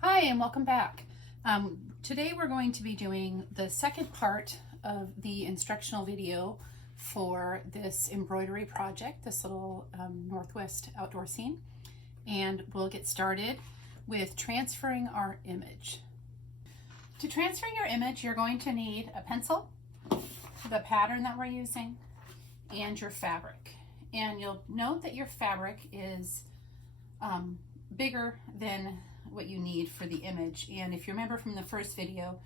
Hi and welcome back. Today we're going to be doing the second part of the instructional video for this embroidery project, this little Northwest outdoor scene. And we'll get started with transferring our image. To transfer your image, you're going to need a pencil, the pattern that we're using, and your fabric. And you'll note that your fabric is bigger than what you need for the image. And if you remember from the first video,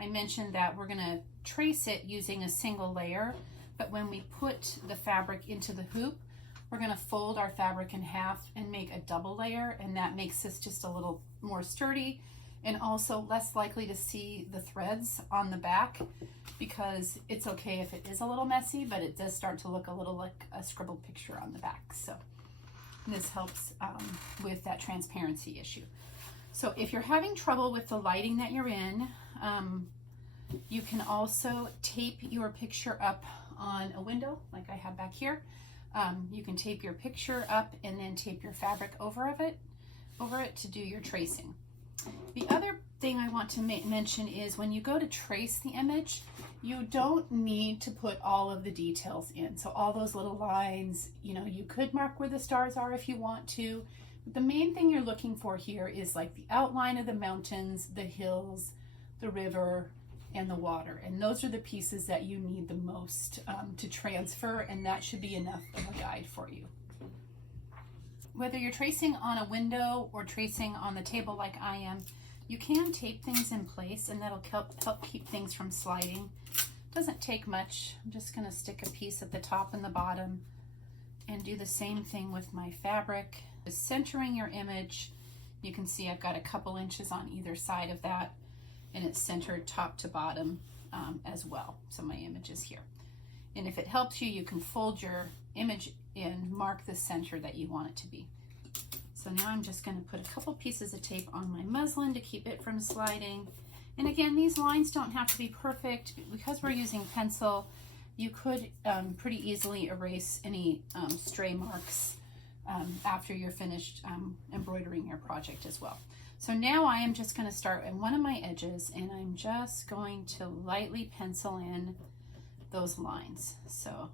I mentioned that we're going to trace it using a single layer, but when we put the fabric into the hoop, we're going to fold our fabric in half and make a double layer, and that makes this just a little more sturdy and also less likely to see the threads on the back, because it's okay if it is a little messy, but it does start to look a little like a scribbled picture on the back. So this helps with that transparency issue. So if you're having trouble with the lighting that you're in, you can also tape your picture up on a window like I have back here. You can tape your picture up and then tape your fabric over it to do your tracing. The other thing I want to mention is when you go to trace the image, you don't need to put all of the details in. So all those little lines, you could mark where the stars are if you want to. But the main thing you're looking for here is like the outline of the mountains, the hills, the river, and the water. And those are the pieces that you need the most to transfer, and that should be enough of a guide for you. Whether you're tracing on a window or tracing on the table like I am, you can tape things in place, and that'll help keep things from sliding. Doesn't take much. I'm just going to stick a piece at the top and the bottom and do the same thing with my fabric. Just centering your image, you can see I've got a couple inches on either side of that, and it's centered top to bottom as well. So my image is here. And if it helps you, you can fold your image in, mark the center that you want it to be. So now I'm just going to put a couple pieces of tape on my muslin to keep it from sliding. And again, these lines don't have to be perfect. Because we're using pencil, you could pretty easily erase any stray marks after you're finished embroidering your project as well. So now I am just going to start at one of my edges, and I'm just going to lightly pencil in those lines. So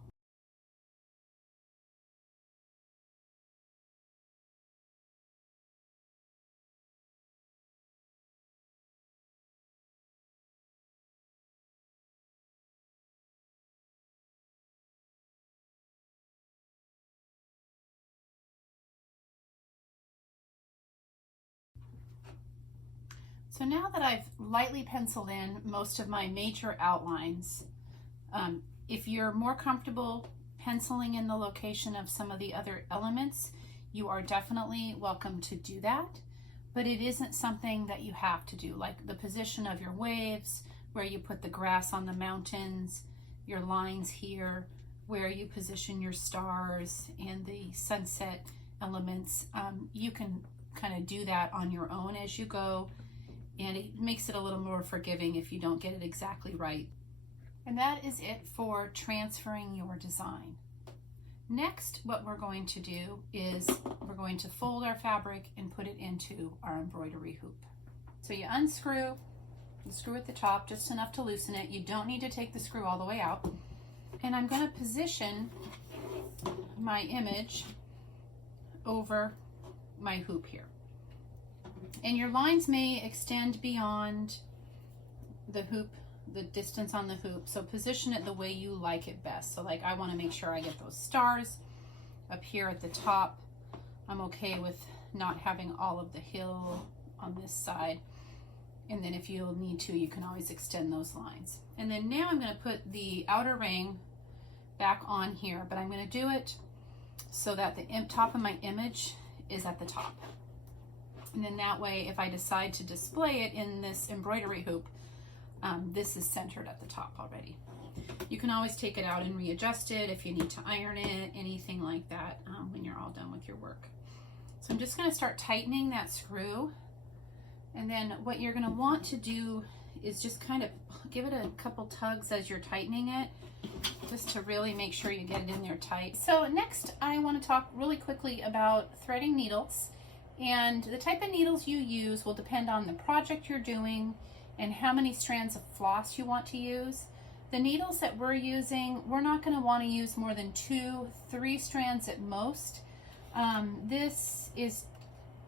now that I've lightly penciled in most of my major outlines, if you're more comfortable penciling in the location of some of the other elements, you are definitely welcome to do that, but it isn't something that you have to do, like the position of your waves, where you put the grass on the mountains, your lines here, where you position your stars and the sunset elements. You can kind of do that on your own as you go, and it makes it a little more forgiving if you don't get it exactly right. And that is it for transferring your design. Next, what we're going to do is we're going to fold our fabric and put it into our embroidery hoop. So you unscrew the screw at the top, just enough to loosen it. You don't need to take the screw all the way out. And I'm going to position my image over my hoop here. And your lines may extend beyond the hoop, the distance on the hoop, so position it the way you like it best. So like I want to make sure I get those stars up here at the top. I'm okay with not having all of the hill on this side. And then if you'll need to, you can always extend those lines. And then now I'm going to put the outer ring back on here, but I'm going to do it so that the top of my image is at the top. And then that way, if I decide to display it in this embroidery hoop, this is centered at the top already. You can always take it out and readjust it if you need to iron it, anything like that, when you're all done with your work. So I'm just going to start tightening that screw. And then what you're going to want to do is just kind of give it a couple tugs as you're tightening it, just to really make sure you get it in there tight. So next I want to talk really quickly about threading needles And the type of needles you use will depend on the project you're doing and how many strands of floss you want to use. The needles that we're using, we're not going to want to use more than 2-3 strands at most. This is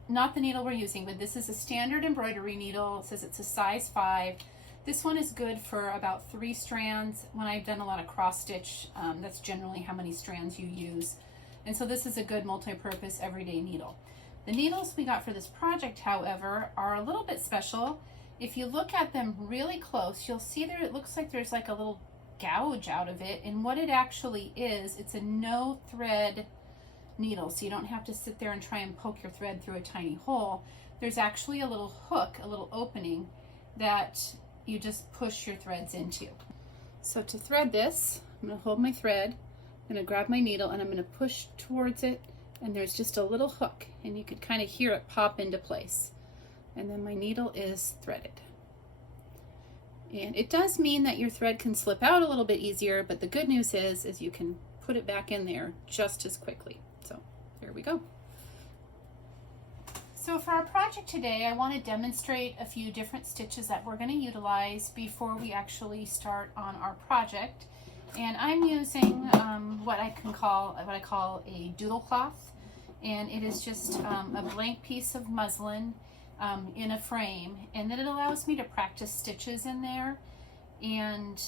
not the needle we're using, but this is a standard embroidery needle. It says it's a size 5. This one is good for about 3 strands. When I've done a lot of cross stitch, that's generally how many strands you use. And so this is a good multi-purpose everyday needle. The needles we got for this project, however, are a little bit special. If you look at them really close, you'll see there it looks like there's like a little gouge out of it. And what it actually is, it's a no thread needle. So you don't have to sit there and try and poke your thread through a tiny hole. There's actually a little hook, a little opening that you just push your threads into. So to thread this, I'm going to hold my thread, I'm going to grab my needle, and I'm going to push towards it, and there's just a little hook, and you could kind of hear it pop into place. And then my needle is threaded. And it does mean that your thread can slip out a little bit easier, but the good news is you can put it back in there just as quickly. So there we go. So for our project today, I want to demonstrate a few different stitches that we're going to utilize before we actually start on our project. And I'm using what I call a doodle cloth, and it is just a blank piece of muslin in a frame, and then it allows me to practice stitches in there. And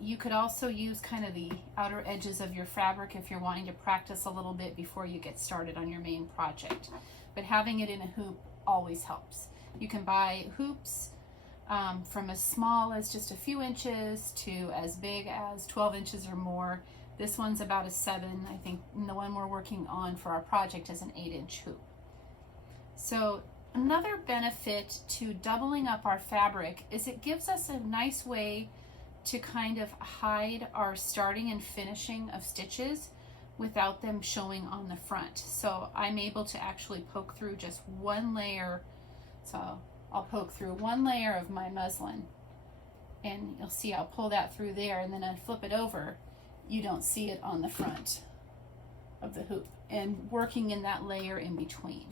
you could also use kind of the outer edges of your fabric if you're wanting to practice a little bit before you get started on your main project. But having it in a hoop always helps. You can buy hoops from as small as just a few inches to as big as 12 inches or more. This one's about a 7. I think the one we're working on for our project is an 8-inch hoop. So another benefit to doubling up our fabric is it gives us a nice way to kind of hide our starting and finishing of stitches without them showing on the front. So I'm able to actually poke through just one layer. So I'll poke through one layer of my muslin, and you'll see I'll pull that through there, and then I flip it over. You don't see it on the front of the hoop, and working in that layer in between.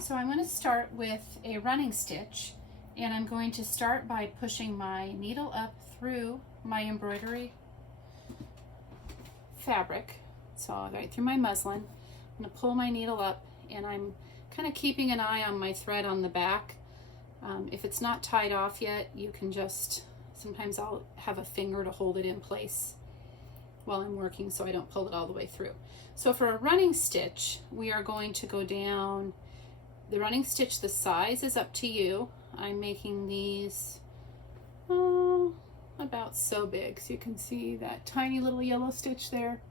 So I'm going to start with a running stitch, and I'm going to start by pushing my needle up through my embroidery fabric. So right through my muslin, I'm going to pull my needle up, and I'm kind of keeping an eye on my thread on the back. If it's not tied off yet, you can just, sometimes I'll have a finger to hold it in place while I'm working so I don't pull it all the way through. So for a running stitch, we are going to go down. The running stitch, the size is up to you. I'm making these about so big, so you can see that tiny little yellow stitch there,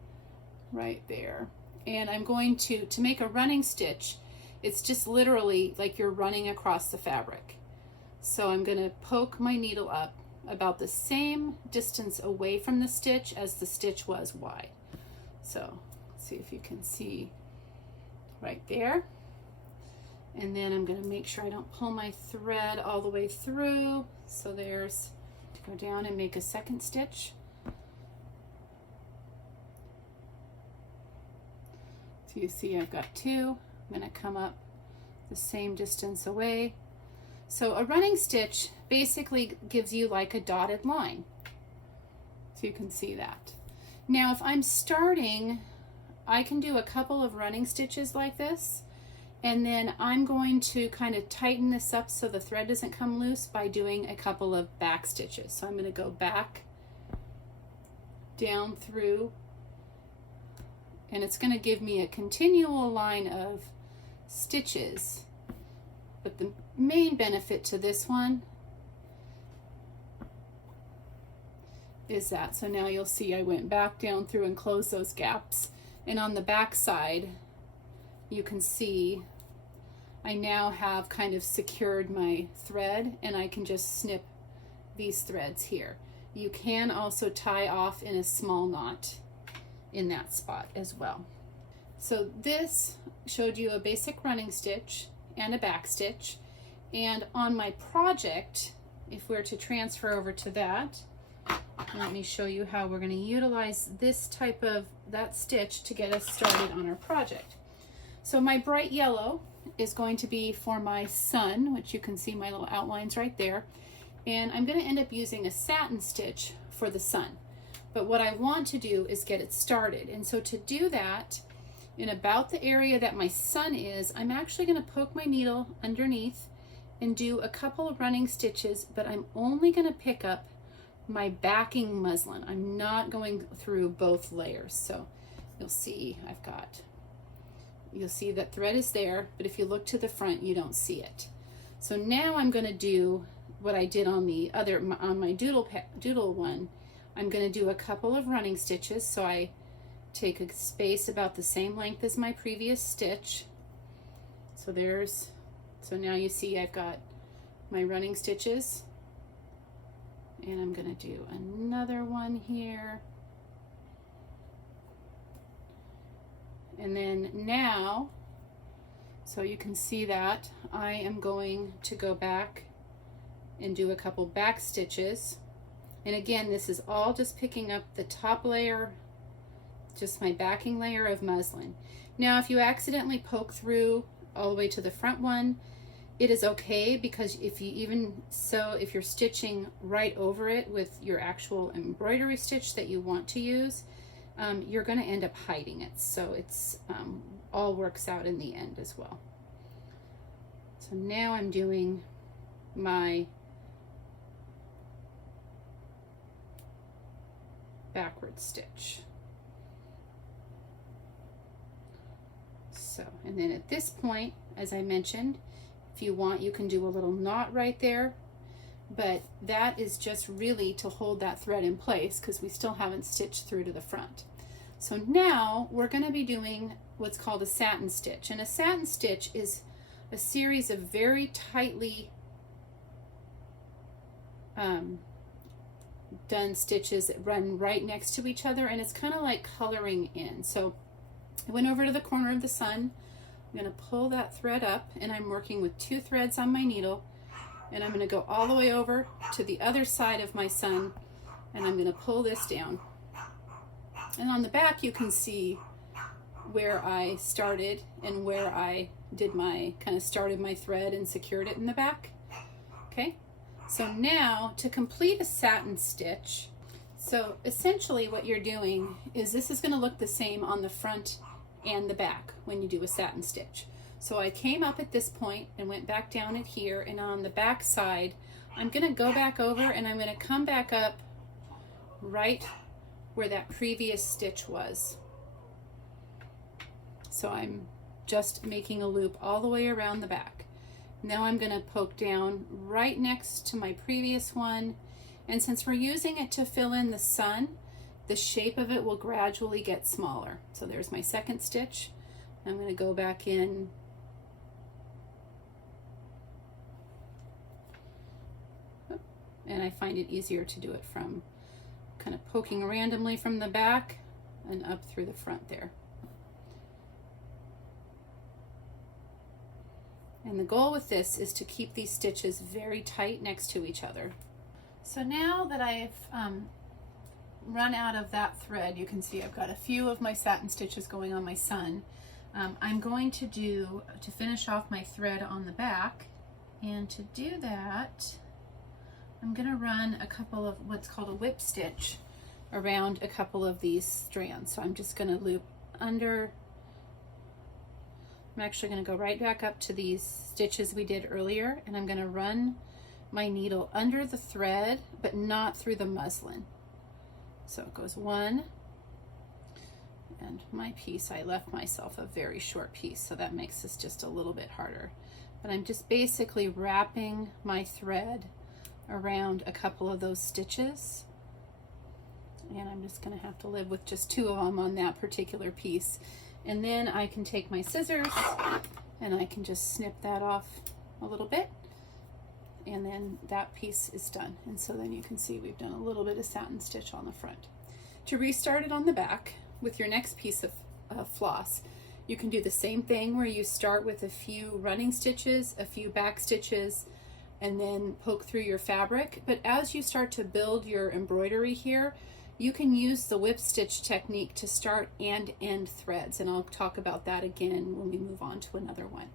right there. And I'm going to make a running stitch, it's just literally like you're running across the fabric. So I'm going to poke my needle up about the same distance away from the stitch as the stitch was wide. So let's see if you can see right there. And then I'm going to make sure I don't pull my thread all the way through. So there's, go down and make a second stitch. So you see I've got 2. I'm going to come up the same distance away. So a running stitch basically gives you like a dotted line. So you can see that. Now if I'm starting, I can do a couple of running stitches like this, and then I'm going to kind of tighten this up so the thread doesn't come loose by doing a couple of back stitches. So I'm going to go back, down through, and it's going to give me a continual line of stitches. But the main benefit to this one is that, so now you'll see I went back down through and closed those gaps, and on the back side you can see I now have kind of secured my thread, and I can just snip these threads here. You can also tie off in a small knot in that spot as well. So this showed you a basic running stitch and a back stitch, and on my project, if we're to transfer over to that, let me show you how we're going to utilize this type of that stitch to get us started on our project. So my bright yellow is going to be for my sun, which you can see my little outlines right there. And I'm going to end up using a satin stitch for the sun. But what I want to do is get it started. And so to do that, in about the area that my sun is, I'm actually going to poke my needle underneath and do a couple of running stitches, but I'm only going to pick up my backing muslin. I'm not going through both layers. So you'll see you'll see that thread is there, but if you look to the front, you don't see it. So now I'm going to do what I did on the other, on my doodle one. I'm going to do a couple of running stitches. So I take a space about the same length as my previous stitch. So now you see I've got my running stitches, and I'm going to do another one here. And then now, so you can see that I am going to go back and do a couple back stitches. And again, this is all just picking up the top layer, just my backing layer of muslin. Now, if you accidentally poke through all the way to the front one, it is okay, because if you're stitching right over it with your actual embroidery stitch that you want to use, you're going to end up hiding it. So it's all works out in the end as well. So now I'm doing my backward stitch. So, and then at this point, as I mentioned, if you want, you can do a little knot right there, but that is just really to hold that thread in place because we still haven't stitched through to the front. So now we're going to be doing what's called a satin stitch, and a satin stitch is a series of very tightly done stitches that run right next to each other, and it's kind of like coloring in. So I went over to the corner of the sun. I'm going to pull that thread up, and I'm working with 2 threads on my needle, and I'm going to go all the way over to the other side of my sun, and I'm going to pull this down. And on the back you can see where I started and where I did my started my thread and secured it in the back. Okay, so now to complete a satin stitch, so essentially what you're doing is this is going to look the same on the front and the back when you do a satin stitch. So I came up at this point and went back down at here, and on the back side I'm going to go back over and I'm going to come back up right where that previous stitch was. So I'm just making a loop all the way around the back. Now I'm going to poke down right next to my previous one, and since we're using it to fill in the sun, the shape of it will gradually get smaller. So there's my second stitch. I'm going to go back in and I find it easier to do it from kind of poking randomly from the back and up through the front there. And the goal with this is to keep these stitches very tight next to each other. So now that I've run out of that thread, you can see I've got a few of my satin stitches going on my sun. I'm going to finish off my thread on the back, and to do that I'm going to run a couple of what's called a whip stitch around a couple of these strands. So I'm just going to loop under. I'm actually going to go right back up to these stitches we did earlier, and I'm going to run my needle under the thread but not through the muslin. So it goes 1, and my piece, I left myself a very short piece, so that makes this just a little bit harder. But I'm just basically wrapping my thread around a couple of those stitches, and I'm just going to have to live with just 2 of them on that particular piece. And then I can take my scissors and I can just snip that off a little bit, and then that piece is done. And so then you can see we've done a little bit of satin stitch on the front. To restart it on the back with your next piece of floss, you can do the same thing where you start with a few running stitches, a few back stitches, and then poke through your fabric. But as you start to build your embroidery here, you can use the whip stitch technique to start and end threads, and I'll talk about that again when we move on to another one.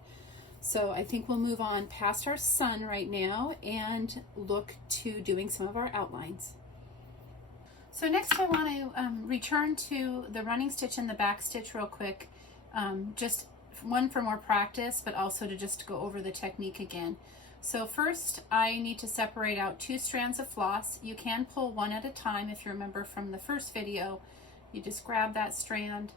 So I think we'll move on past our sun right now and look to doing some of our outlines. So next I want to return to the running stitch and the back stitch real quick, just one for more practice, but also to just go over the technique again. So first I need to separate out 2 strands of floss. You can pull one at a time if you remember from the first video. You just grab that strand,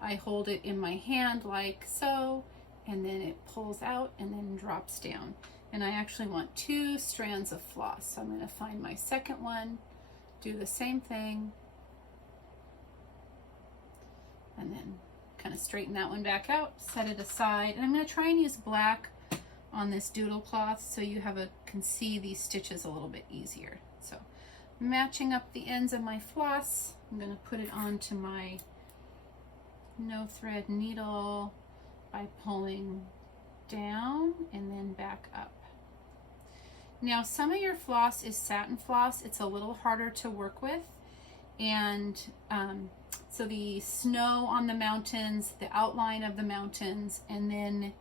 I hold it in my hand like so, and then it pulls out and then drops down. And I actually want 2 strands of floss. So I'm going to find my second one, do the same thing, and then kind of straighten that one back out, set it aside. And I'm going to try and use black on this doodle cloth so you can see these stitches a little bit easier. So matching up the ends of my floss, I'm going to put it onto my no thread needle by pulling down and then back up. Now some of your floss is satin floss. It's a little harder to work with, and so the snow on the mountains, the outline of the mountains, and then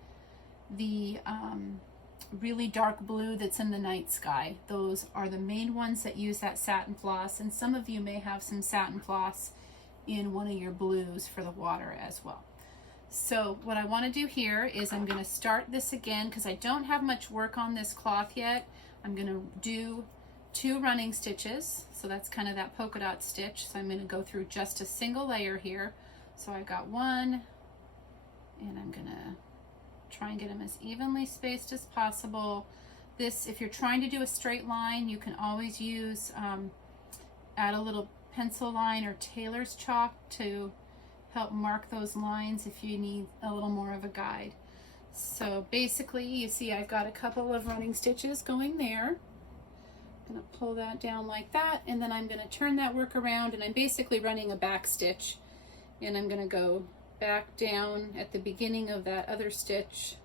the really dark blue that's in the night sky, those are the main ones that use that satin floss, and some of you may have some satin floss in one of your blues for the water as well. So what I want to do here is I'm going to start this again because I don't have much work on this cloth yet. I'm going to do 2 running stitches, so that's kind of that polka dot stitch. So I'm going to go through just a single layer here. So I got 1, and I'm going to try and get them as evenly spaced as possible. This, if you're trying to do a straight line, you can always use add a little pencil line or tailor's chalk to help mark those lines if you need a little more of a guide. So basically you see I've got a couple of running stitches going there. I'm going to pull that down like that, and then I'm going to turn that work around, and I'm basically running a back stitch, and I'm going to go back down at the beginning of that other stitch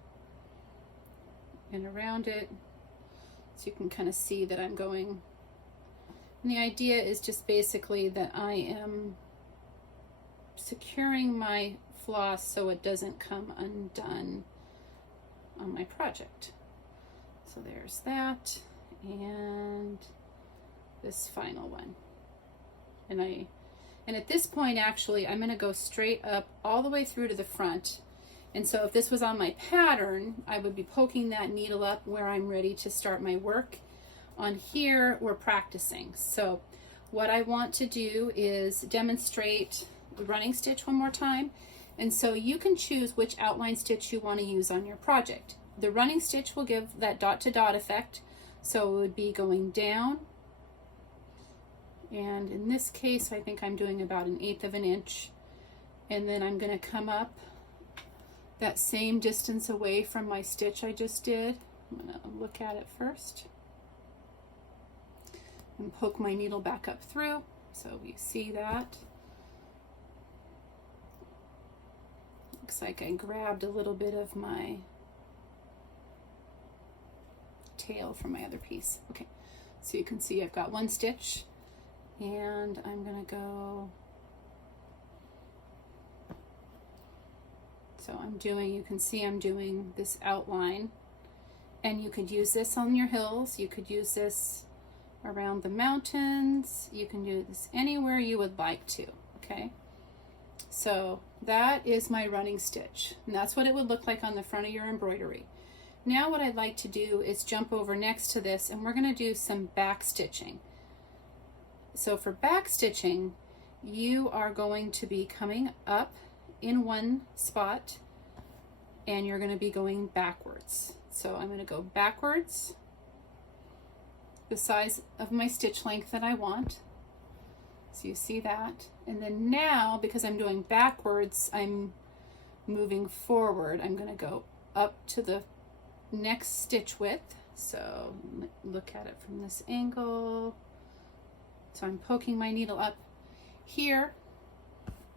and around it, so you can kind of see that I'm going. And the idea is just basically that I am securing my floss so it doesn't come undone on my project. So there's that, and this final one. And at this point actually I'm going to go straight up all the way through to the front. And so if this was on my pattern, I would be poking that needle up where I'm ready to start my work. On here we're practicing. So what I want to do is demonstrate the running stitch one more time, and so you can choose which outline stitch you want to use on your project. The running stitch will give that dot to dot effect, so it would be going down, and in this case I think I'm doing about 1/8 of an inch, and then I'm going to come up that same distance away from my stitch I just did. I'm going to look at it first and poke my needle back up through so we see that. Looks like I grabbed a little bit of my tail from my other piece. Okay, so you can see I've got 1 stitch, and I'm gonna go, so I'm doing, you can see I'm doing this outline, and you could use this on your hills, you could use this around the mountains, you can do this anywhere you would like to, okay? So that is my running stitch, and that's what it would look like on the front of your embroidery. Now what I'd like to do is jump over next to this, and we're going to do some back stitching. So for back stitching, you are going to be coming up in one spot, and you're going to be going backwards. So I'm going to go backwards the size of my stitch length that I want. So you see that, and then now because I'm doing backwards, I'm moving forward. I'm going to go up to the next stitch width. So look at it from this angle. So I'm poking my needle up here,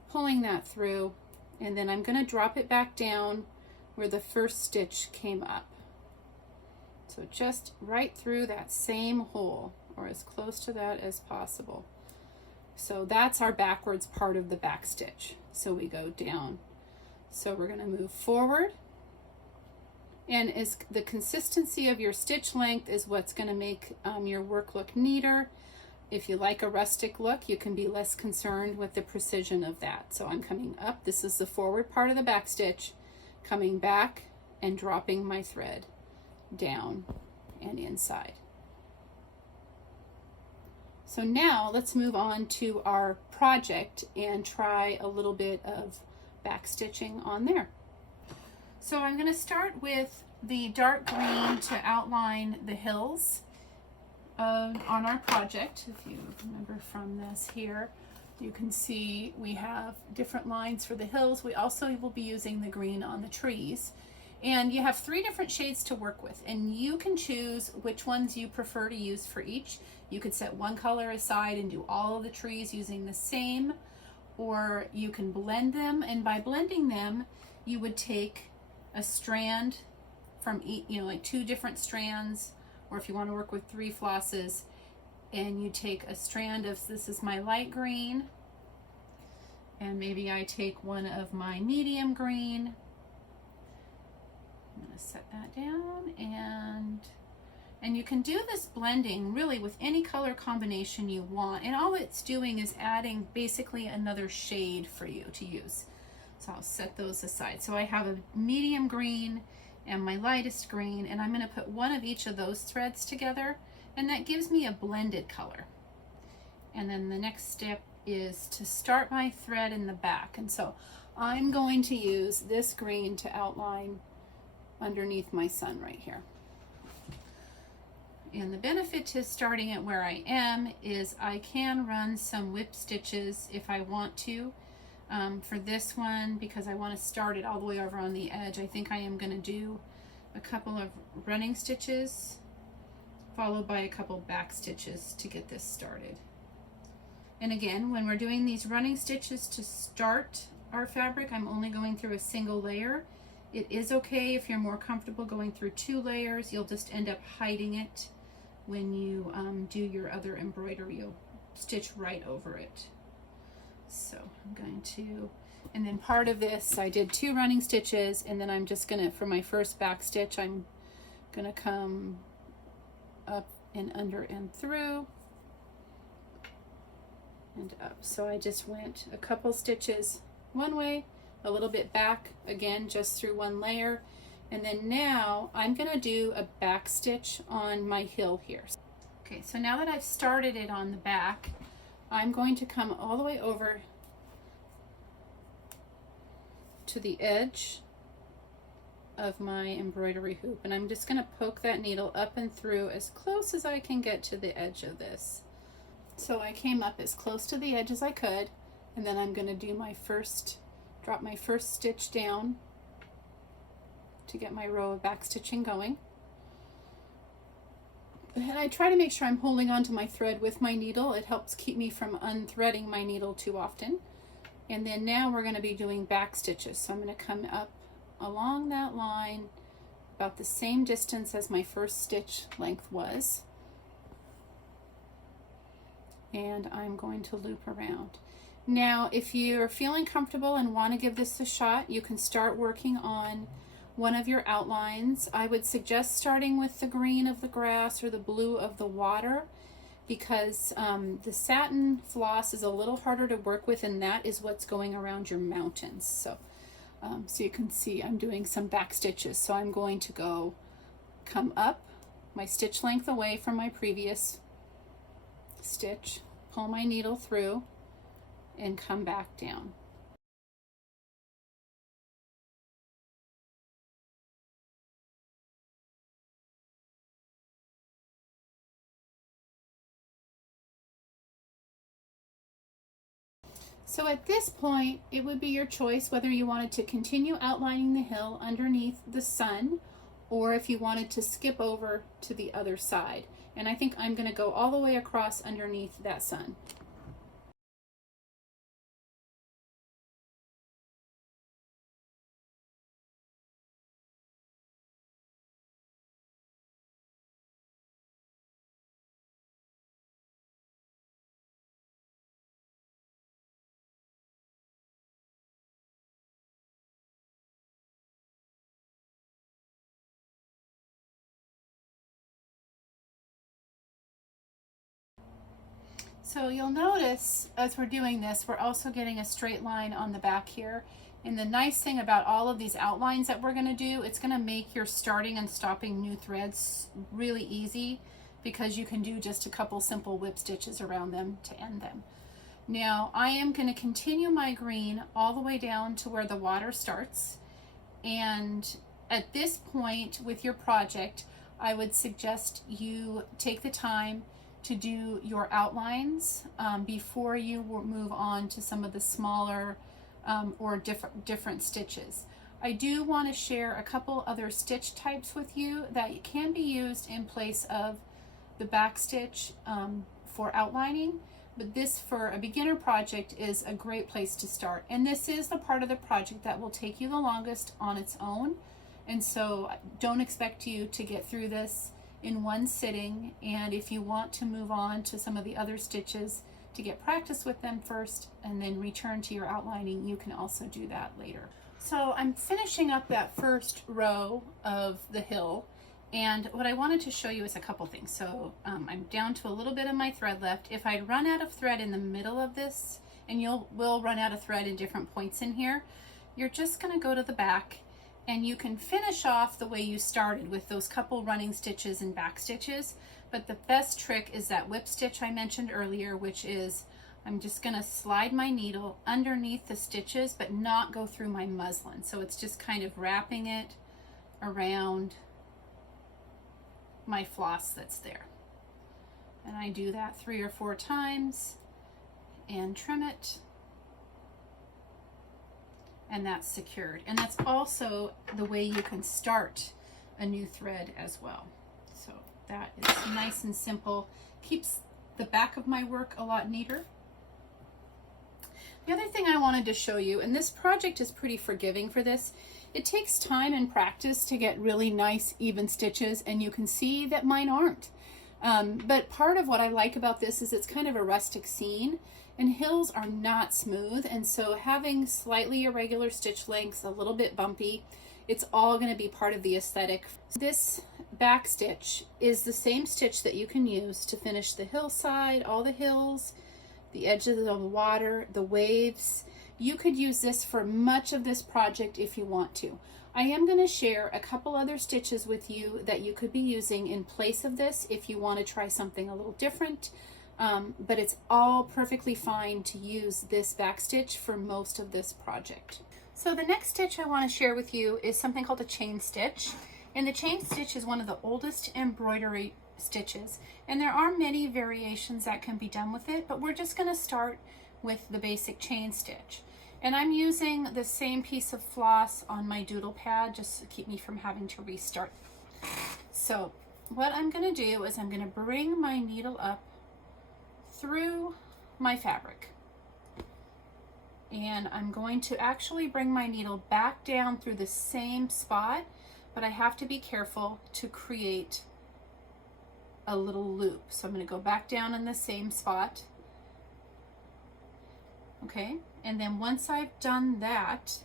pulling that through, and then I'm going to drop it back down where the first stitch came up. So just right through that same hole, or as close to that as possible. So that's our backwards part of the back stitch. So we go down. So we're going to move forward. And is the consistency of your stitch length is what's going to make your work look neater. If you like a rustic look, you can be less concerned with the precision of that. So I'm coming up. This is the forward part of the back stitch, coming back and dropping my thread down and inside. So now let's move on to our project and try a little bit of back stitching on there. So I'm going to start with the dark green to outline the hills on our project. If you remember from this here, you can see we have different lines for the hills. We also will be using the green on the trees. And you have 3 different shades to work with, and you can choose which ones you prefer to use for each. You could set one color aside and do all of the trees using the same, or you can blend them, and by blending them, you would take a strand from each, like 2 different strands, or if you want to work with 3 flosses, and you take a strand of, this is my light green, and maybe I take one of my medium green. I'm going to set that down, and you can do this blending really with any color combination you want, and all it's doing is adding basically another shade for you to use. So I'll set those aside. So I have a medium green and my lightest green, and I'm going to put one of each of those threads together, and that gives me a blended color. And then the next step is to start my thread in the back, and so I'm going to use this green to outline underneath my sun right here. And the benefit to starting it where I am is I can run some whip stitches if I want to. For this one, because I want to start it all the way over on the edge, I think I am going to do a couple of running stitches followed by a couple back stitches to get this started. And again, when we're doing these running stitches to start our fabric, I'm only going through a single layer. It is okay if you're more comfortable going through 2 layers. You'll just end up hiding it when you do your other embroidery. You'll stitch right over it. So I'm going to, and then part of this, I did 2 running stitches, and then I'm just gonna, for my first back stitch, I'm gonna come up and under and through and up. So I just went a couple stitches one way, a little bit back, again, just through 1 layer. And then now I'm gonna do a back stitch on my hill here. Okay, so now that I've started it on the back, I'm going to come all the way over to the edge of my embroidery hoop, and I'm just going to poke that needle up and through as close as I can get to the edge of this. So I came up as close to the edge as I could, and then I'm going to do my first, drop my first stitch down to get my row of back stitching going. And I try to make sure I'm holding onto my thread with my needle. It helps keep me from unthreading my needle too often. And then now we're going to be doing back stitches. So I'm going to come up along that line about the same distance as my first stitch length was. And I'm going to loop around. Now, if you're feeling comfortable and want to give this a shot, you can start working on one of your outlines. I would suggest starting with the green of the grass or the blue of the water, because the satin floss is a little harder to work with, and that is what's going around your mountains. So, so you can see I'm doing some back stitches. So I'm going to come up my stitch length away from my previous stitch, pull my needle through, and come back down. So at this point, it would be your choice whether you wanted to continue outlining the hill underneath the sun, or if you wanted to skip over to the other side. And I think I'm going to go all the way across underneath that sun. So you'll notice as we're doing this, we're also getting a straight line on the back here. And the nice thing about all of these outlines that we're going to do, it's going to make your starting and stopping new threads really easy, because you can do just a couple simple whip stitches around them to end them. Now I am going to continue my green all the way down to where the water starts, and at this point with your project I would suggest you take the time to do your outlines before you move on to some of the smaller or different stitches. I do want to share a couple other stitch types with you that can be used in place of the back stitch for outlining, but this for a beginner project is a great place to start. And this is the part of the project that will take you the longest on its own, and so don't expect you to get through this in one sitting. And if you want to move on to some of the other stitches to get practice with them first and then return to your outlining, you can also do that later. So I'm finishing up that first row of the hill, and what I wanted to show you is a couple things. So I'm down to a little bit of my thread left. If I run out of thread in the middle of this, and will run out of thread in different points in here, you're just going to go to the back, and you can finish off the way you started with those couple running stitches and back stitches. But the best trick is that whip stitch I mentioned earlier, which is I'm just going to slide my needle underneath the stitches but not go through my muslin. So it's just kind of wrapping it around my floss that's there. And I do that 3 or 4 times and trim it, and that's secured. And that's also the way you can start a new thread as well. So that is nice and simple, keeps the back of my work a lot neater. The other thing I wanted to show you, and this project is pretty forgiving for this, it takes time and practice to get really nice even stitches, and you can see that mine aren't. But part of what I like about this is it's kind of a rustic scene, and hills are not smooth, and so having slightly irregular stitch lengths, a little bit bumpy, it's all going to be part of the aesthetic. This back stitch is the same stitch that you can use to finish the hillside, all the hills, the edges of the water, the waves. You could use this for much of this project if you want to. I am going to share a couple other stitches with you that you could be using in place of this if you want to try something a little different, but it's all perfectly fine to use this back stitch for most of this project. So the next stitch I want to share with you is something called a chain stitch, and the chain stitch is one of the oldest embroidery stitches, and there are many variations that can be done with it, but we're just going to start with the basic chain stitch. And I'm using the same piece of floss on my doodle pad just to keep me from having to restart. So what I'm going to do is I'm going to bring my needle up through my fabric, and I'm going to actually bring my needle back down through the same spot, but I have to be careful to create a little loop. So I'm going to go back down in the same spot. Okay, and then once I've done that,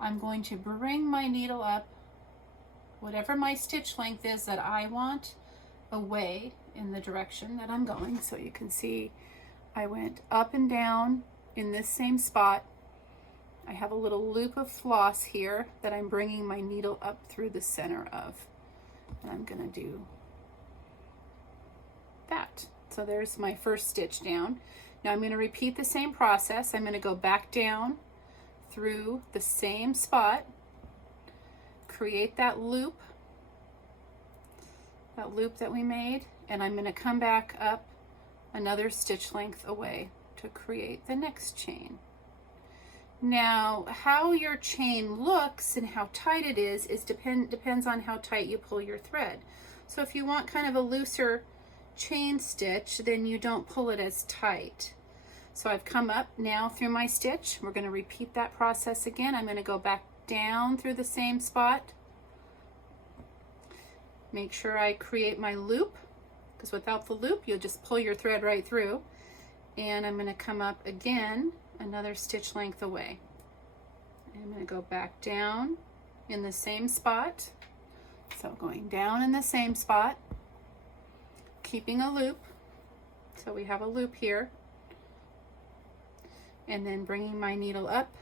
I'm going to bring my needle up, whatever my stitch length is that I want, away in the direction that I'm going. So you can see I went up and down in this same spot. I have a little loop of floss here that I'm bringing my needle up through the center of, and I'm going to do that. So there's my first stitch down. Now I'm going to repeat the same process. I'm going to go back down through the same spot, create that loop that we made, and I'm going to come back up another stitch length away to create the next chain. Now how your chain looks and how tight it is depends on how tight you pull your thread. So if you want kind of a looser chain stitch, then you don't pull it as tight. So I've come up now through my stitch. We're going to repeat that process again. I'm going to go back down through the same spot. Make sure I create my loop, because without the loop you'll just pull your thread right through. And I'm going to come up again another stitch length away. And I'm going to go back down in the same spot. So going down in the same spot, keeping a loop. So we have a loop here. and then bringing my needle up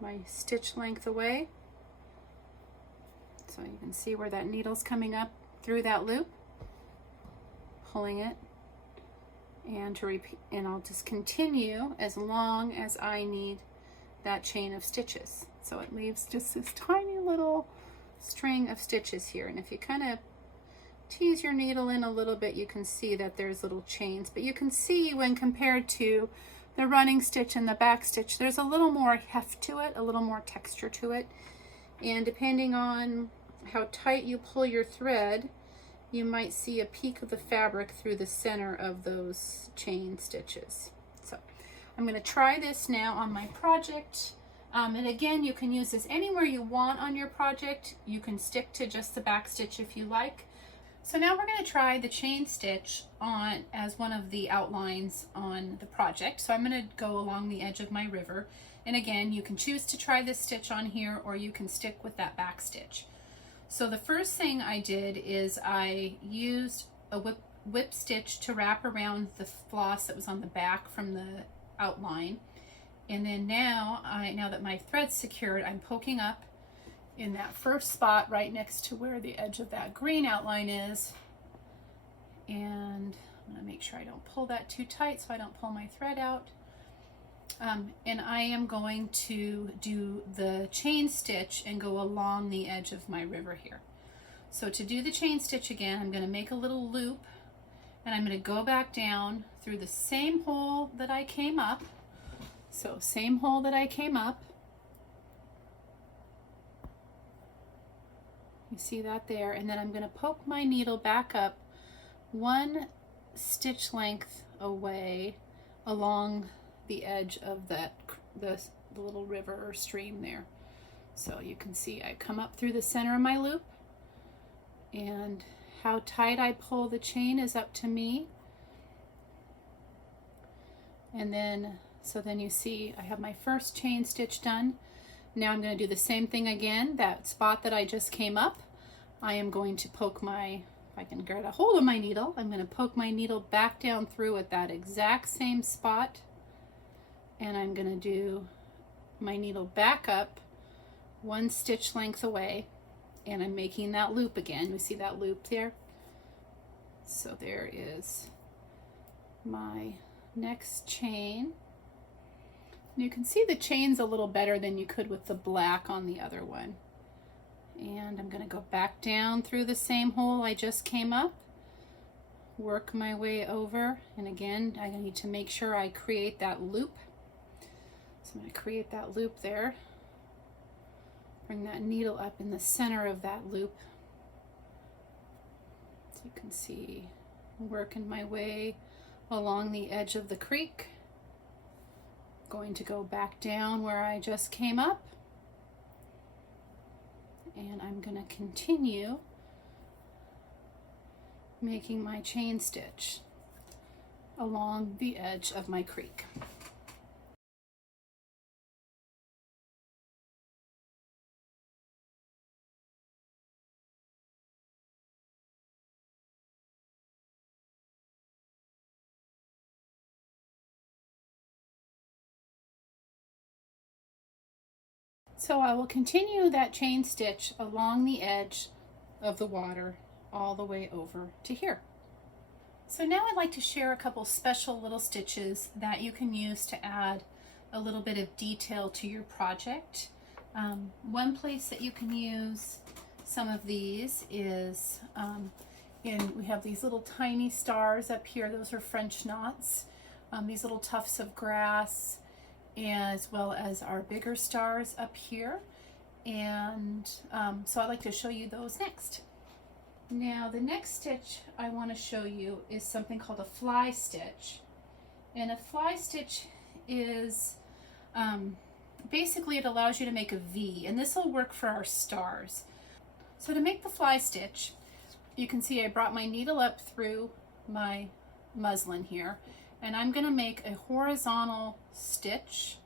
my stitch length away. So you can see where that needle's coming up through that loop, pulling it, and to repeat, and I'll just continue as long as I need that chain of stitches. So it leaves just this tiny little string of stitches here, and if you kind of tease your needle in a little bit, you can see that there's little chains, but you can see when compared to the running stitch and the back stitch, there's a little more heft to it, a little more texture to it, and depending on how tight you pull your thread, you might see a peak of the fabric through the center of those chain stitches. So I'm going to try this now on my project. And again, you can use this anywhere you want on your project. You can stick to just the back stitch if you like. So now we're going to try the chain stitch on as one of the outlines on the project. So I'm going to go along the edge of my river. And again, you can choose to try this stitch on here, or you can stick with that back stitch. So the first thing I did is I used a whip stitch to wrap around the floss that was on the back from the outline. And then now that my thread's secured, I'm poking up in that first spot right next to where the edge of that green outline is. And I'm gonna make sure I don't pull that too tight so I don't pull my thread out. And I am going to do the chain stitch and go along the edge of my river here. So to do the chain stitch again, I'm going to make a little loop, and I'm going to go back down through the same hole that I came up. So same hole that I came up. You see that there, and then I'm going to poke my needle back up one stitch length away along the edge of that the little river or stream there. So you can see I come up through the center of my loop, and how tight I pull the chain is up to me. And then then you see I have my first chain stitch done. Now I'm going to do the same thing again. That spot that I just came up, I am going to poke if I can get a hold of my needle, I'm going to poke my needle back down through at that exact same spot. And I'm going to do my needle back up one stitch length away, and I'm making that loop again. You see that loop there? So there is my next chain. And you can see the chains a little better than you could with the black on the other one. And I'm going to go back down through the same hole I just came up, work my way over, and again I need to make sure I create that loop. So I'm going to create that loop there, bring that needle up in the center of that loop, so you can see working my way along the edge of the creek, going to go back down where I just came up, and I'm going to continue making my chain stitch along the edge of my creek. So I will continue that chain stitch along the edge of the water all the way over to here. So now I'd like to share a couple special little stitches that you can use to add a little bit of detail to your project. One place that you can use some of these is we have these little tiny stars up here. Those are French knots. These little tufts of grass, as well as our bigger stars up here. And so I'd like to show you those next. Now the next stitch I want to show you is something called a fly stitch. And a fly stitch is basically it allows you to make a V, and this will work for our stars. So to make the fly stitch, you can see I brought my needle up through my muslin here, and I'm going to make a horizontal stitch.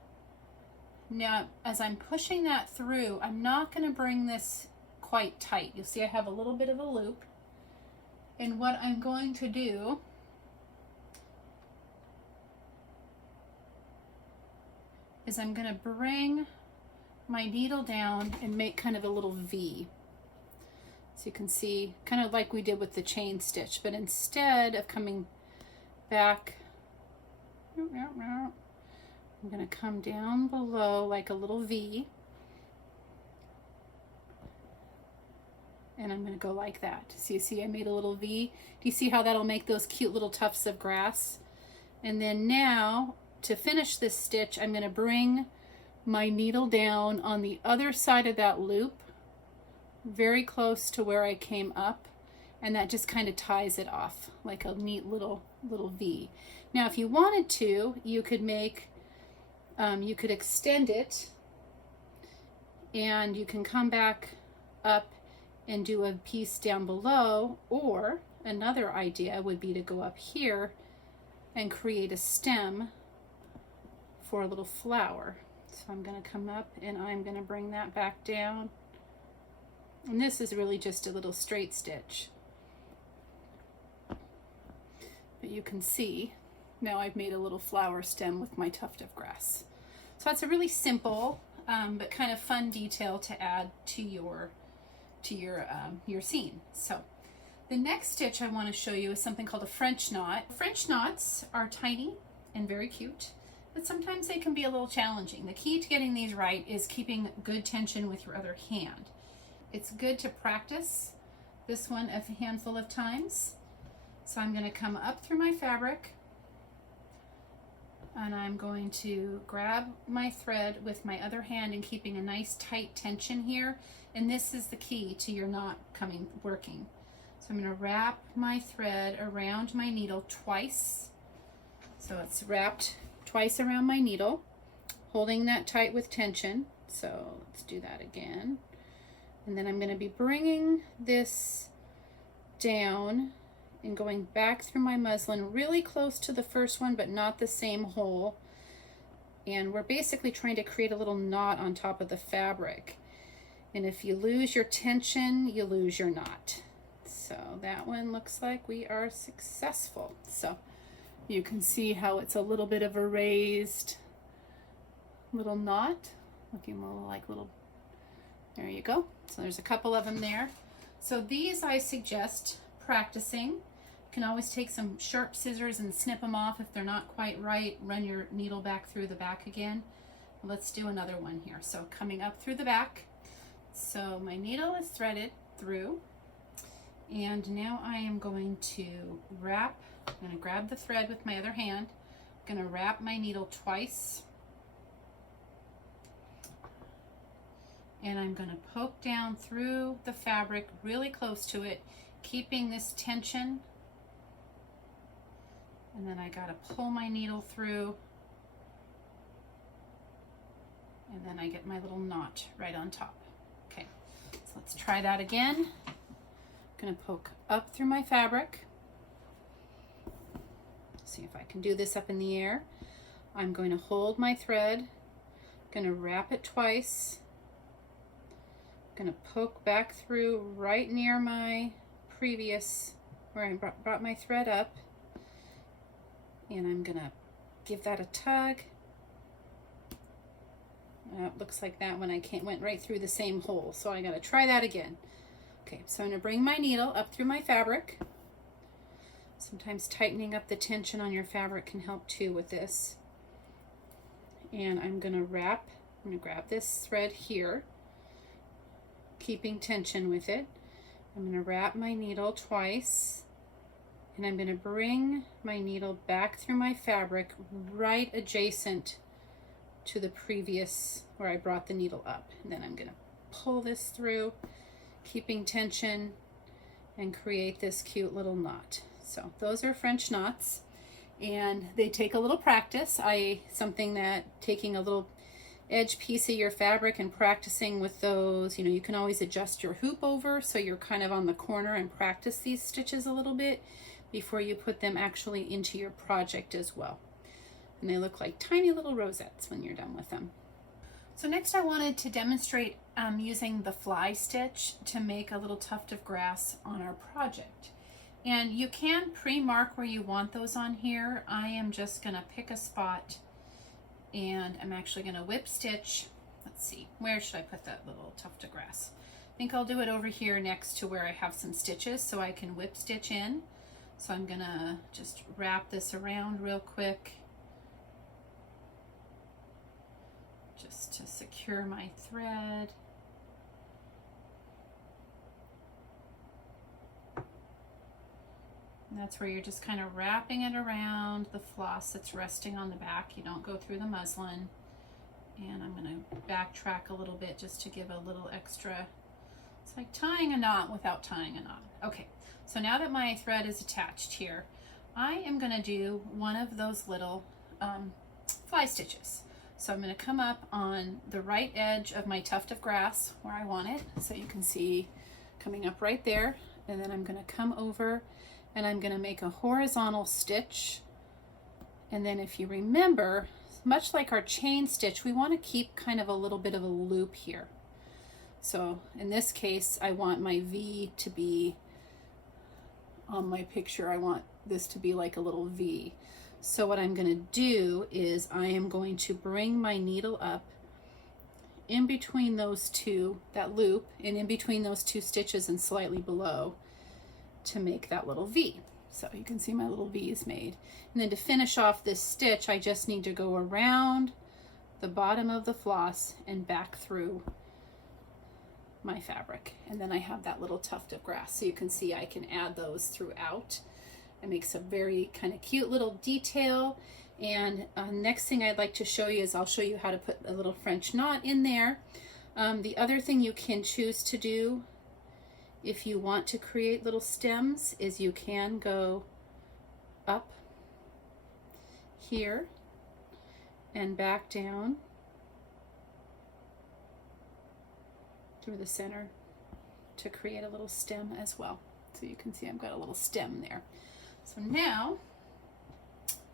Now as I'm pushing that through, I'm not going to bring this quite tight. You'll see I have a little bit of a loop, and what I'm going to do is I'm going to bring my needle down and make kind of a little V. So you can see, kind of like we did with the chain stitch, but instead of coming back, I'm going to come down below like a little V, and I'm going to go like that. So you see I made a little V. Do you see how that'll make those cute little tufts of grass? And then now, to finish this stitch, I'm going to bring my needle down on the other side of that loop, very close to where I came up, and that just kind of ties it off like a neat little V. Now if you wanted to, you could make, you could extend it, and you can come back up and do a piece down below, or another idea would be to go up here and create a stem for a little flower. So I'm going to come up and I'm going to bring that back down. And this is really just a little straight stitch. But you can see now I've made a little flower stem with my tuft of grass. So it's a really simple but kind of fun detail to add to your scene. So the next stitch I want to show you is something called a French knot. French knots are tiny and very cute, but sometimes they can be a little challenging. The key to getting these right is keeping good tension with your other hand. It's good to practice this one a handful of times. So I'm going to come up through my fabric, and I'm going to grab my thread with my other hand and keeping a nice tight tension here. And this is the key to your knot working. So I'm going to wrap my thread around my needle twice. So it's wrapped twice around my needle, holding that tight with tension. So let's do that again. And then I'm going to be bringing this down and going back through my muslin really close to the first one, but not the same hole. And we're basically trying to create a little knot on top of the fabric. And if you lose your tension, you lose your knot. So that one looks like we are successful. So you can see how it's a little bit of a raised little knot, looking a little like little, there you go. So there's a couple of them there. So these I suggest practicing. You can always take some sharp scissors and snip them off if they're not quite right. Run your needle back through the back again. Let's do another one here. So coming up through the back. So my needle is threaded through, and now I am going to wrap. I'm going to grab the thread with my other hand. I'm going to wrap my needle twice, and I'm going to poke down through the fabric really close to it, keeping this tension. And then I got to pull my needle through, and then I get my little knot right on top. Okay, so let's try that again. I'm going to poke up through my fabric. See if I can do this up in the air. I'm going to hold my thread, going to wrap it twice, going to poke back through right near my previous, where I brought my thread up, and I'm going to give that a tug. It looks like that one went right through the same hole, so I got to try that again. Okay, so I'm going to bring my needle up through my fabric. Sometimes tightening up the tension on your fabric can help too with this. And I'm going to grab this thread here, keeping tension with it. I'm going to wrap my needle twice, and I'm going to bring my needle back through my fabric right adjacent to the previous where I brought the needle up. And then I'm going to pull this through, keeping tension, and create this cute little knot. So those are French knots, and they take a little practice. Something that taking a little edge piece of your fabric and practicing with those, you can always adjust your hoop over so you're kind of on the corner and practice these stitches a little bit before you put them actually into your project as well. And they look like tiny little rosettes when you're done with them. So next I wanted to demonstrate using the fly stitch to make a little tuft of grass on our project. And you can pre-mark where you want those on here. I am just going to pick a spot And I'm actually going to whip stitch. Let's see, where should I put that little tuft of grass? I think I'll do it over here next to where I have some stitches so I can whip stitch in. So I'm going to just wrap this around real quick just to secure my thread. And that's where you're just kind of wrapping it around the floss that's resting on the back. You don't go through the muslin. And I'm going to backtrack a little bit just to give a little extra. It's like tying a knot without tying a knot. Okay, so now that my thread is attached here, I am going to do one of those little fly stitches. So I'm going to come up on the right edge of my tuft of grass where I want it. So you can see coming up right there. And then I'm going to come over and I'm going to make a horizontal stitch. And then if you remember, much like our chain stitch, we want to keep kind of a little bit of a loop here. So in this case, I want my V to be on my picture. I want this to be like a little V. So what I'm going to do is I am going to bring my needle up in between those two, that loop, and in between those two stitches and slightly below to make that little V. So you can see my little V is made. And then to finish off this stitch, I just need to go around the bottom of the floss and back through my fabric. And then I have that little tuft of grass. So you can see I can add those throughout. It makes a very kind of cute little detail. And next thing I'd like to show you is I'll show you how to put a little French knot in there. The other thing you can choose to do if you want to create little stems is you can go up here and back down through the center to create a little stem as well. So you can see I've got a little stem there. So now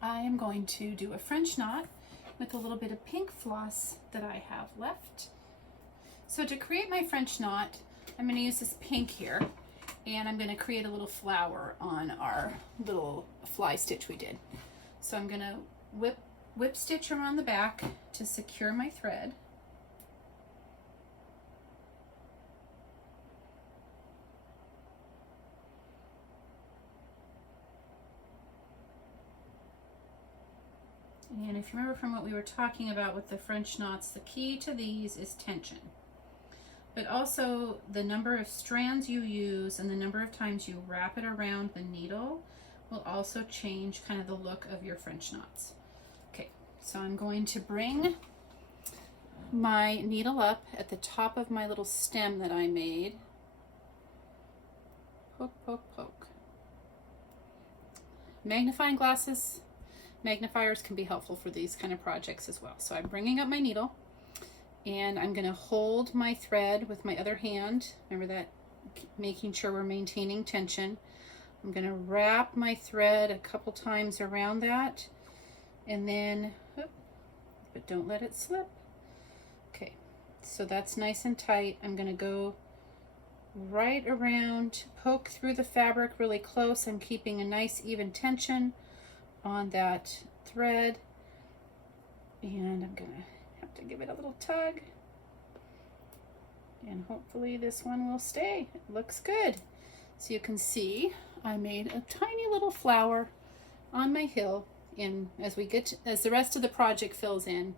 I am going to do a French knot with a little bit of pink floss that I have left. So to create my French knot, I'm going to use this pink here, and I'm going to create a little flower on our little fly stitch we did. So I'm going to whip stitch around the back to secure my thread. And if you remember from what we were talking about with the French knots, the key to these is tension. But also the number of strands you use and the number of times you wrap it around the needle will also change kind of the look of your French knots. Okay, so I'm going to bring my needle up at the top of my little stem that I made. Poke, poke, poke. Magnifying glasses, magnifiers can be helpful for these kind of projects as well. So I'm bringing up my needle and I'm going to hold my thread with my other hand. Remember that, making sure we're maintaining tension. I'm going to wrap my thread a couple times around that and then, but don't let it slip. Okay, so that's nice and tight. I'm going to go right around, poke through the fabric really close. I'm keeping a nice even tension on that thread, and I'm gonna have to give it a little tug, and hopefully this one will stay. It looks good. So you can see I made a tiny little flower on my hill, and as the rest of the project fills in,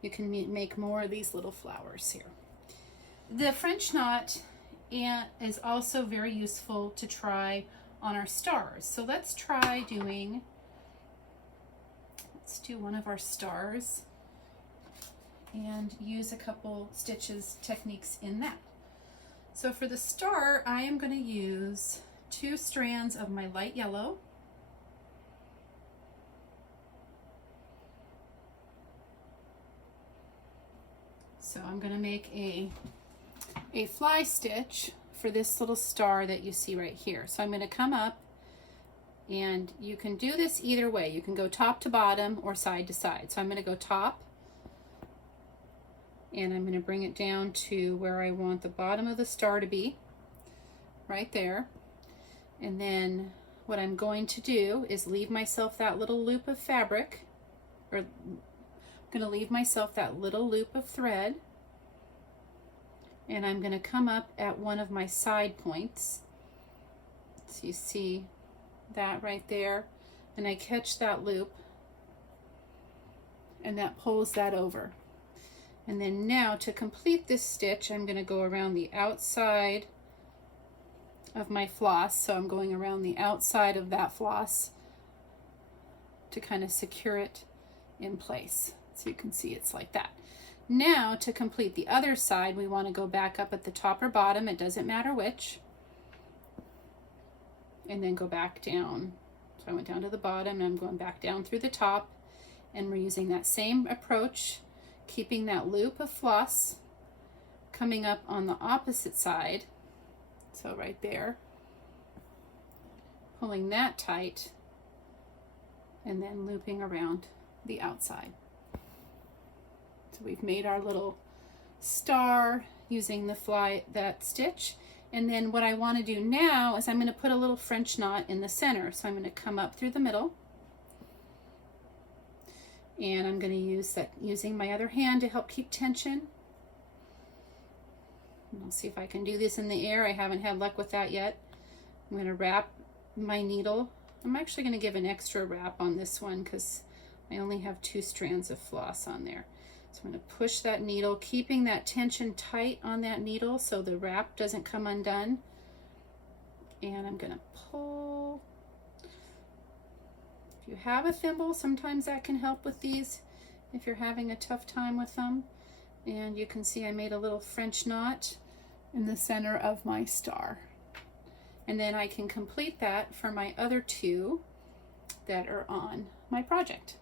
you can make more of these little flowers here. The French knot is also very useful to try on our stars. So let's try doing, let's do one of our stars and use a couple stitches techniques in that. So for the star, I am going to use 2 strands of my light yellow. So I'm going to make a fly stitch for this little star that you see right here. So I'm going to come up, and you can do this either way. You can go top to bottom or side to side. So I'm going to go top, and I'm going to bring it down to where I want the bottom of the star to be, right there. And then what I'm going to do is leave myself that little loop of fabric, or going to leave myself that little loop of thread, and I'm going to come up at one of my side points. So you see that right there, and I catch that loop, and that pulls that over. And then now to complete this stitch, I'm going to go around the outside of my floss. So I'm going around the outside of that floss to kind of secure it in place. So you can see it's like that. Now to complete the other side, we want to go back up at the top or bottom, it doesn't matter which, and then go back down. So I went down to the bottom and I'm going back down through the top, and we're using that same approach, keeping that loop of floss coming up on the opposite side. So right there, pulling that tight and then looping around the outside. So we've made our little star using that stitch. And then what I want to do now is I'm going to put a little French knot in the center. So I'm going to come up through the middle, and I'm going to using my other hand to help keep tension. And I'll see if I can do this in the air. I haven't had luck with that yet. I'm going to wrap my needle. I'm actually going to give an extra wrap on this one because I only have 2 strands of floss on there. So I'm going to push that needle, keeping that tension tight on that needle so the wrap doesn't come undone. And I'm going to pull. If you have a thimble, sometimes that can help with these if you're having a tough time with them. And you can see I made a little French knot in the center of my star. And then I can complete that for my other 2 that are on my project.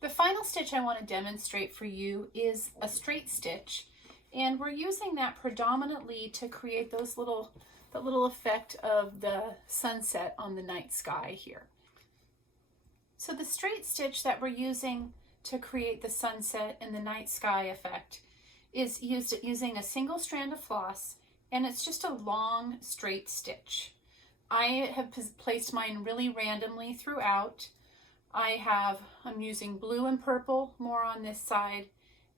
The final stitch I want to demonstrate for you is a straight stitch, and we're using that predominantly to create the little effect of the sunset on the night sky here. So the straight stitch that we're using to create the sunset and the night sky effect is using a single strand of floss, and it's just a long straight stitch. I have placed mine really randomly throughout. I'm using blue and purple more on this side,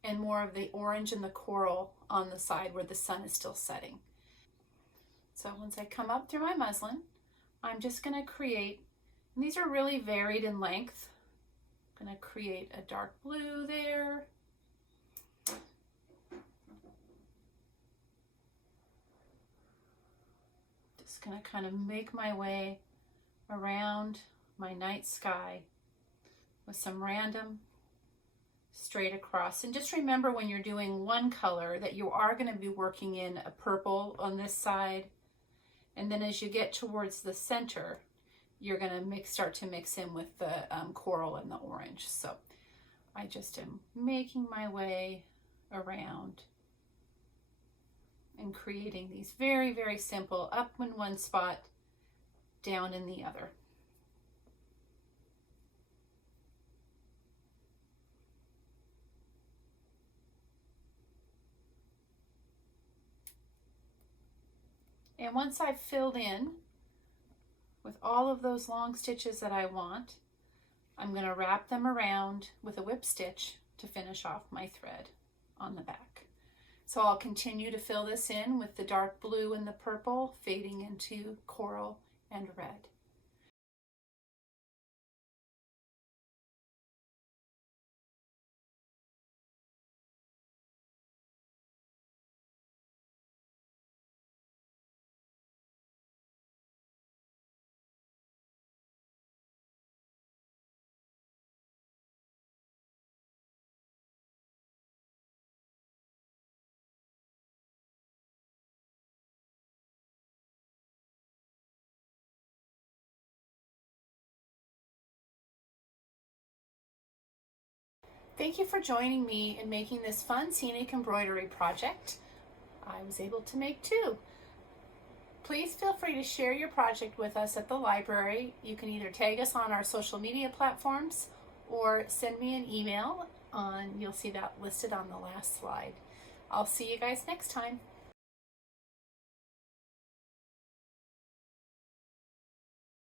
and more of the orange and the coral on the side where the sun is still setting. So once I come up through my muslin, I'm just going to create, and these are really varied in length. I'm going to create a dark blue there. Just going to kind of make my way around my night sky with some random straight across. And just remember, when you're doing one color, that you are going to be working in a purple on this side, and then as you get towards the center, you're going to start to mix in with the coral and the orange. So I just am making my way around and creating these very, very simple up in one spot, down in the other. And once I've filled in with all of those long stitches that I want, I'm going to wrap them around with a whip stitch to finish off my thread on the back. So I'll continue to fill this in with the dark blue and the purple fading into coral and red. Thank you for joining me in making this fun scenic embroidery project. I was able to make 2. Please feel free to share your project with us at the library. You can either tag us on our social media platforms or send me an email. You'll see that listed on the last slide. I'll see you guys next time.